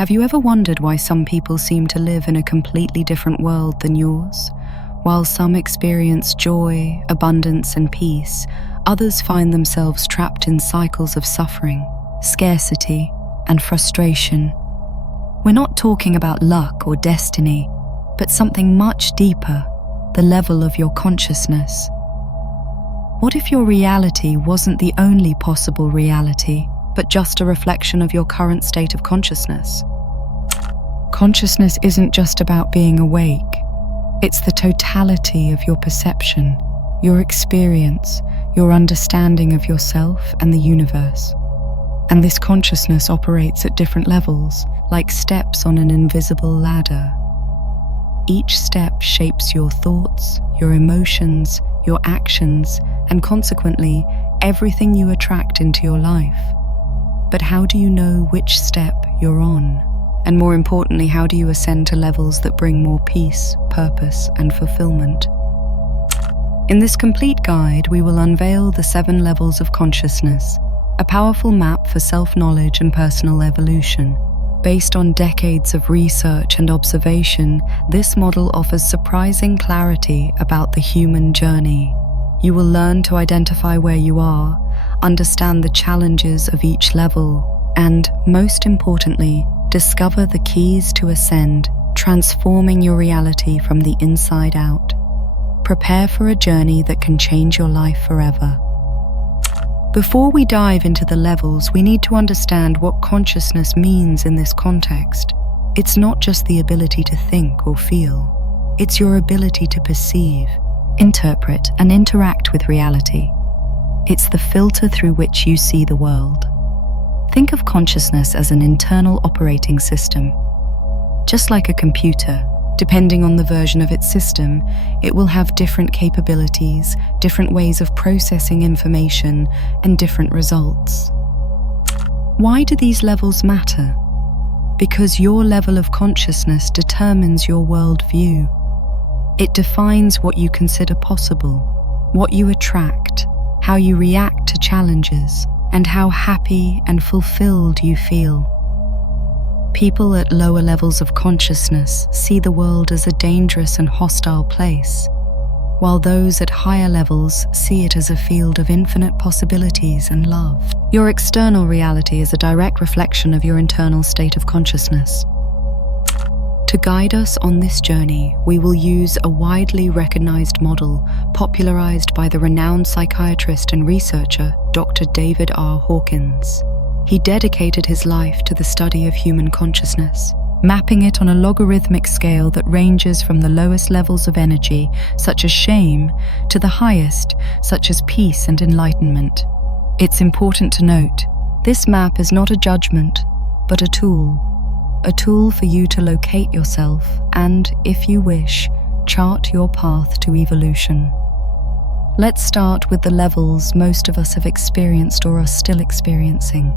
Have you ever wondered why some people seem to live in a completely different world than yours? While some experience joy, abundance, and peace, others find themselves trapped in cycles of suffering, scarcity, and frustration. We're not talking about luck or destiny, but something much deeper, the level of your consciousness. What if your reality wasn't the only possible reality, but just a reflection of your current state of consciousness? Consciousness isn't just about being awake. It's the totality of your perception, your experience, your understanding of yourself and the universe. And this consciousness operates at different levels, like steps on an invisible ladder. Each step shapes your thoughts, your emotions, your actions, and consequently, everything you attract into your life. But how do you know which step you're on? And more importantly, how do you ascend to levels that bring more peace, purpose, and fulfillment? In this complete guide, we will unveil the 7 levels of consciousness, a powerful map for self-knowledge and personal evolution. Based on decades of research and observation, this model offers surprising clarity about the human journey. You will learn to identify where you are, understand the challenges of each level, and, most importantly, discover the keys to ascend, transforming your reality from the inside out. Prepare for a journey that can change your life forever. Before we dive into the levels, we need to understand what consciousness means in this context. It's not just the ability to think or feel. It's your ability to perceive, interpret, and interact with reality. It's the filter through which you see the world. Think of consciousness as an internal operating system. Just like a computer, depending on the version of its system, it will have different capabilities, different ways of processing information, and different results. Why do these levels matter? Because your level of consciousness determines your worldview. It defines what you consider possible, what you attract, how you react to challenges, and how happy and fulfilled you feel. People at lower levels of consciousness see the world as a dangerous and hostile place, while those at higher levels see it as a field of infinite possibilities and love. Your external reality is a direct reflection of your internal state of consciousness. To guide us on this journey, we will use a widely recognized model popularized by the renowned psychiatrist and researcher, Dr. David R. Hawkins. He dedicated his life to the study of human consciousness, mapping it on a logarithmic scale that ranges from the lowest levels of energy, such as shame, to the highest, such as peace and enlightenment. It's important to note, this map is not a judgment, but a tool for you to locate yourself and, if you wish, chart your path to evolution. Let's start with the levels most of us have experienced or are still experiencing.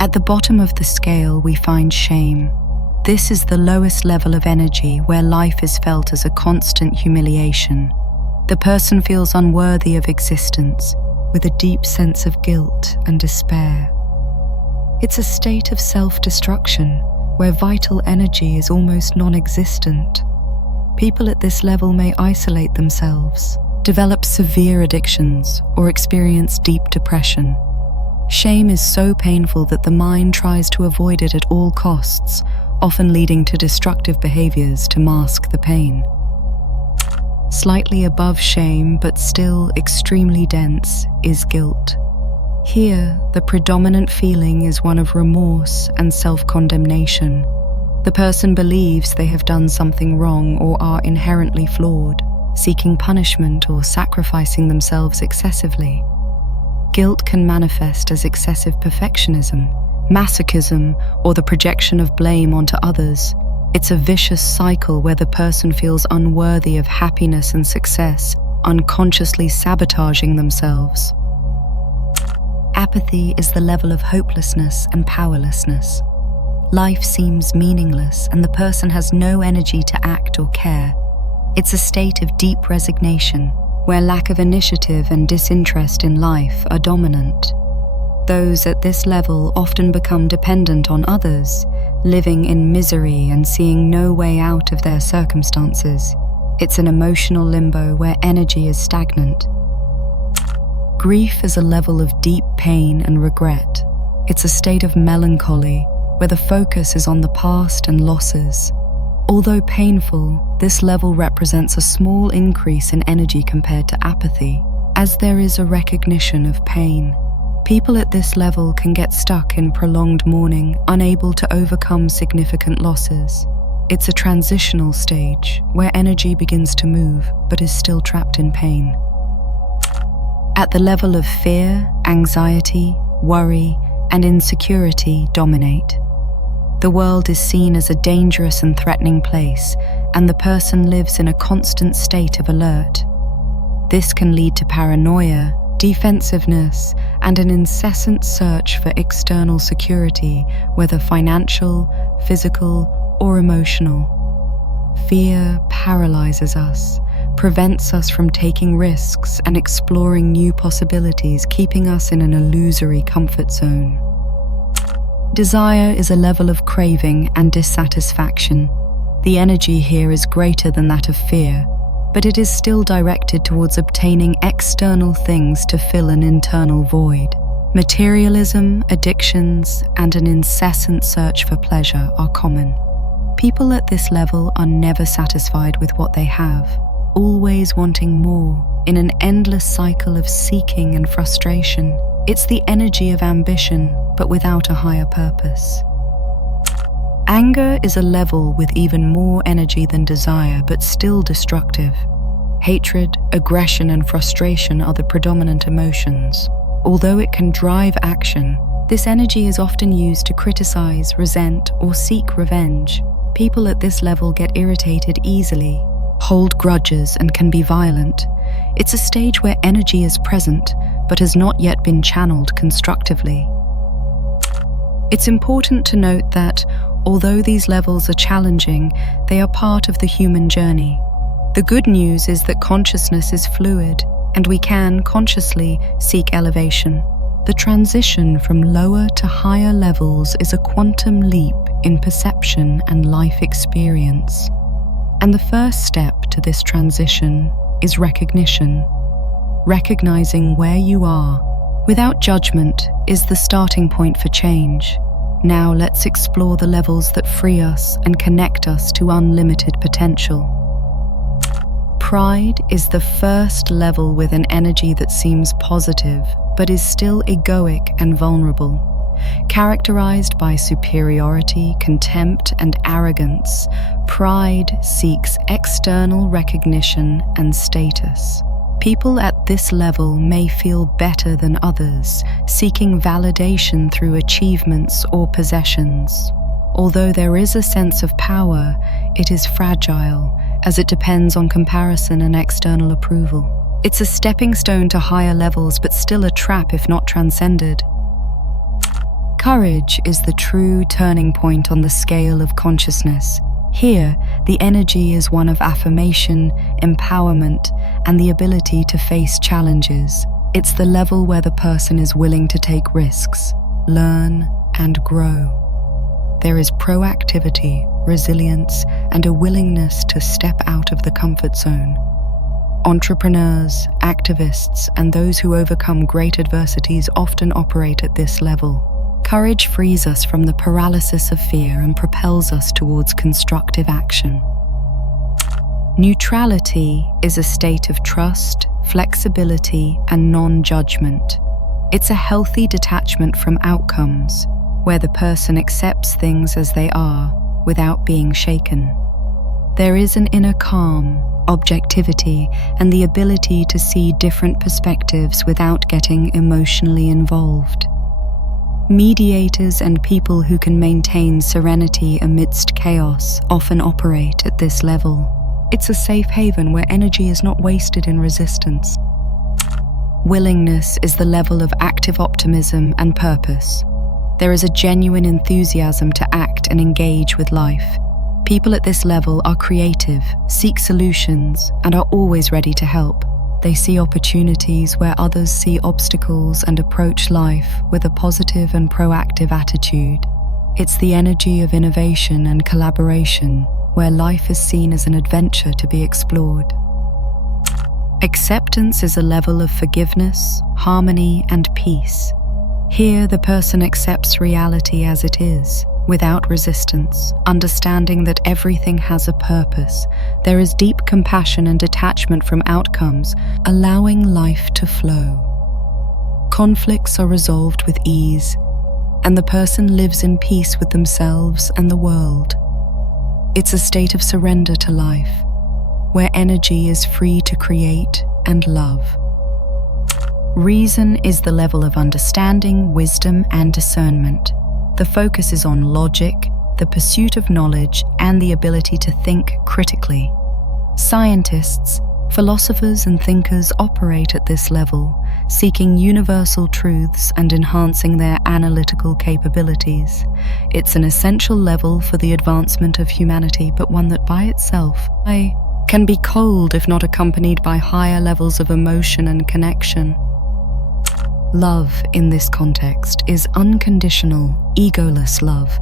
At the bottom of the scale, we find shame. This is the lowest level of energy where life is felt as a constant humiliation. The person feels unworthy of existence, with a deep sense of guilt and despair. It's a state of self-destruction, where vital energy is almost non-existent. People at this level may isolate themselves, develop severe addictions, or experience deep depression. Shame is so painful that the mind tries to avoid it at all costs, often leading to destructive behaviors to mask the pain. Slightly above shame, but still extremely dense, is guilt. Here, the predominant feeling is one of remorse and self-condemnation. The person believes they have done something wrong or are inherently flawed, seeking punishment or sacrificing themselves excessively. Guilt can manifest as excessive perfectionism, masochism, or the projection of blame onto others. It's a vicious cycle where the person feels unworthy of happiness and success, unconsciously sabotaging themselves. Apathy is the level of hopelessness and powerlessness. Life seems meaningless and the person has no energy to act or care. It's a state of deep resignation, where lack of initiative and disinterest in life are dominant. Those at this level often become dependent on others, living in misery and seeing no way out of their circumstances. It's an emotional limbo where energy is stagnant. Grief is a level of deep pain and regret. It's a state of melancholy where the focus is on the past and losses. Although painful, this level represents a small increase in energy compared to apathy, as there is a recognition of pain. People at this level can get stuck in prolonged mourning, unable to overcome significant losses. It's a transitional stage where energy begins to move but is still trapped in pain. At the level of fear, anxiety, worry, and insecurity dominate. The world is seen as a dangerous and threatening place, and the person lives in a constant state of alert. This can lead to paranoia, defensiveness, and an incessant search for external security, whether financial, physical, or emotional. Fear paralyzes us, prevents us from taking risks and exploring new possibilities, keeping us in an illusory comfort zone. Desire is a level of craving and dissatisfaction. The energy here is greater than that of fear, but it is still directed towards obtaining external things to fill an internal void. Materialism, addictions, and an incessant search for pleasure are common. People at this level are never satisfied with what they have, always wanting more, in an endless cycle of seeking and frustration. It's the energy of ambition, but without a higher purpose. Anger is a level with even more energy than desire, but still destructive. Hatred, aggression, and frustration are the predominant emotions. Although it can drive action, this energy is often used to criticize, resent, or seek revenge. People at this level get irritated easily, hold grudges, and can be violent. It's a stage where energy is present, but has not yet been channeled constructively. It's important to note that, although these levels are challenging, they are part of the human journey. The good news is that consciousness is fluid, and we can consciously seek elevation. The transition from lower to higher levels is a quantum leap in perception and life experience. And the first step to this transition is recognition. Recognizing where you are, without judgment, is the starting point for change. Now let's explore the levels that free us and connect us to unlimited potential. Pride is the first level with an energy that seems positive, but is still egoic and vulnerable. Characterized by superiority, contempt, and arrogance, pride seeks external recognition and status. People at this level may feel better than others, seeking validation through achievements or possessions. Although there is a sense of power, it is fragile, as it depends on comparison and external approval. It's a stepping stone to higher levels, but still a trap if not transcended. Courage is the true turning point on the scale of consciousness. Here, the energy is one of affirmation, empowerment, and the ability to face challenges. It's the level where the person is willing to take risks, learn, and grow. There is proactivity, resilience, and a willingness to step out of the comfort zone. Entrepreneurs, activists, and those who overcome great adversities often operate at this level. Courage frees us from the paralysis of fear and propels us towards constructive action. Neutrality is a state of trust, flexibility, and non-judgment. It's a healthy detachment from outcomes, where the person accepts things as they are without being shaken. There is an inner calm, objectivity, and the ability to see different perspectives without getting emotionally involved. Mediators and people who can maintain serenity amidst chaos often operate at this level. It's a safe haven where energy is not wasted in resistance. Willingness is the level of active optimism and purpose. There is a genuine enthusiasm to act and engage with life. People at this level are creative, seek solutions, and are always ready to help. They see opportunities where others see obstacles and approach life with a positive and proactive attitude. It's the energy of innovation and collaboration, where life is seen as an adventure to be explored. Acceptance is a level of forgiveness, harmony, and peace. Here, the person accepts reality as it is, without resistance, understanding that everything has a purpose. There is deep compassion and detachment from outcomes, allowing life to flow. Conflicts are resolved with ease, and the person lives in peace with themselves and the world. It's a state of surrender to life, where energy is free to create and love. Reason is the level of understanding, wisdom, and discernment. The focus is on logic, the pursuit of knowledge, and the ability to think critically. Scientists, philosophers, and thinkers operate at this level, seeking universal truths and enhancing their analytical capabilities. It's an essential level for the advancement of humanity, but one that by itself can be cold if not accompanied by higher levels of emotion and connection. Love, in this context, is unconditional, egoless love.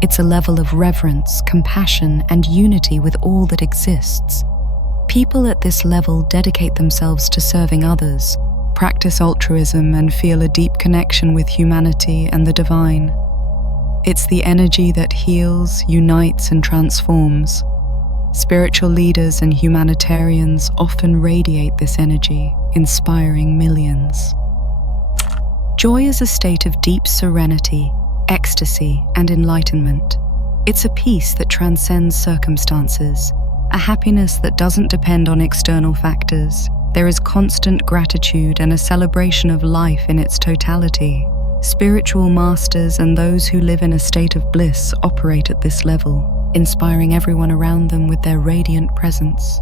It's a level of reverence, compassion, and unity with all that exists. People at this level dedicate themselves to serving others, practice altruism, and feel a deep connection with humanity and the divine. It's the energy that heals, unites, and transforms. Spiritual leaders and humanitarians often radiate this energy, inspiring millions. Joy is a state of deep serenity, ecstasy, and enlightenment. It's a peace that transcends circumstances, a happiness that doesn't depend on external factors. There is constant gratitude and a celebration of life in its totality. Spiritual masters and those who live in a state of bliss operate at this level, inspiring everyone around them with their radiant presence.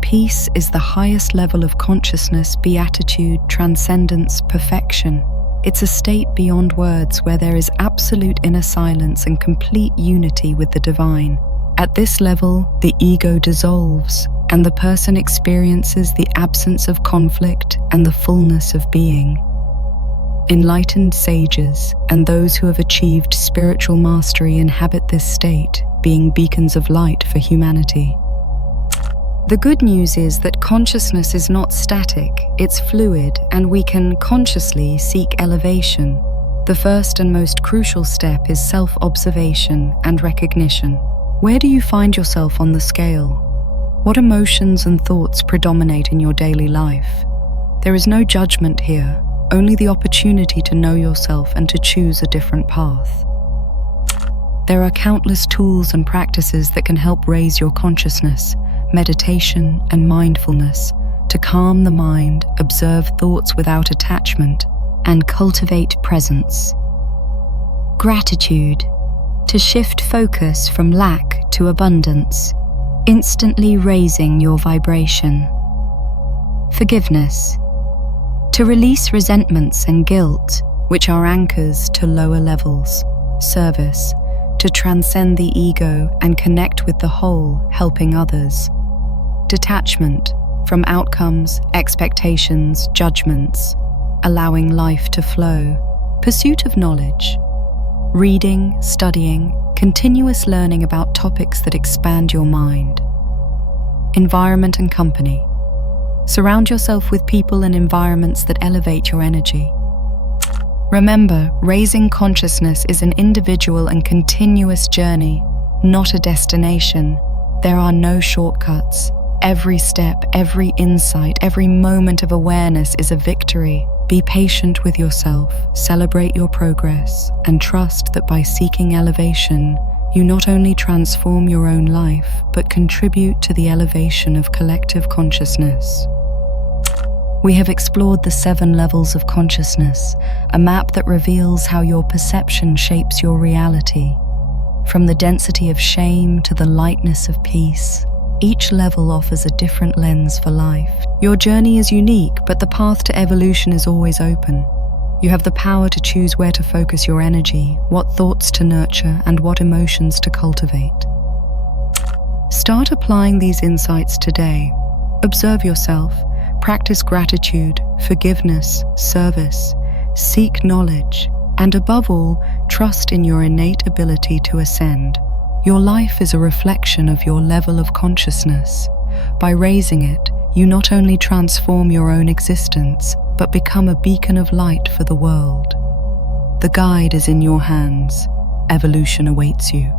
Peace is the highest level of consciousness, beatitude, transcendence, perfection. It's a state beyond words where there is absolute inner silence and complete unity with the divine. At this level, the ego dissolves, and the person experiences the absence of conflict and the fullness of being. Enlightened sages and those who have achieved spiritual mastery inhabit this state, being beacons of light for humanity. The good news is that consciousness is not static, it's fluid, and we can consciously seek elevation. The first and most crucial step is self-observation and recognition. Where do you find yourself on the scale? What emotions and thoughts predominate in your daily life? There is no judgment here, only the opportunity to know yourself and to choose a different path. There are countless tools and practices that can help raise your consciousness, meditation and mindfulness, to calm the mind, observe thoughts without attachment, and cultivate presence. Gratitude, to shift focus from lack to abundance, instantly raising your vibration. Forgiveness, to release resentments and guilt, which are anchors to lower levels. Service, to transcend the ego and connect with the whole, helping others. Detachment from outcomes, expectations, judgments, allowing life to flow. Pursuit of knowledge, reading, studying, continuous learning about topics that expand your mind. Environment and company, surround yourself with people and environments that elevate your energy. Remember, raising consciousness is an individual and continuous journey, not a destination. There are no shortcuts. Every step, every insight, every moment of awareness is a victory. Be patient with yourself, celebrate your progress, and trust that by seeking elevation, you not only transform your own life, but contribute to the elevation of collective consciousness. We have explored the 7 levels of consciousness, a map that reveals how your perception shapes your reality. From the density of shame to the lightness of peace, each level offers a different lens for life. Your journey is unique, but the path to evolution is always open. You have the power to choose where to focus your energy, what thoughts to nurture, and what emotions to cultivate. Start applying these insights today. Observe yourself, practice gratitude, forgiveness, service, seek knowledge, and above all, trust in your innate ability to ascend. Your life is a reflection of your level of consciousness. By raising it, you not only transform your own existence, but become a beacon of light for the world. The guide is in your hands. Evolution awaits you.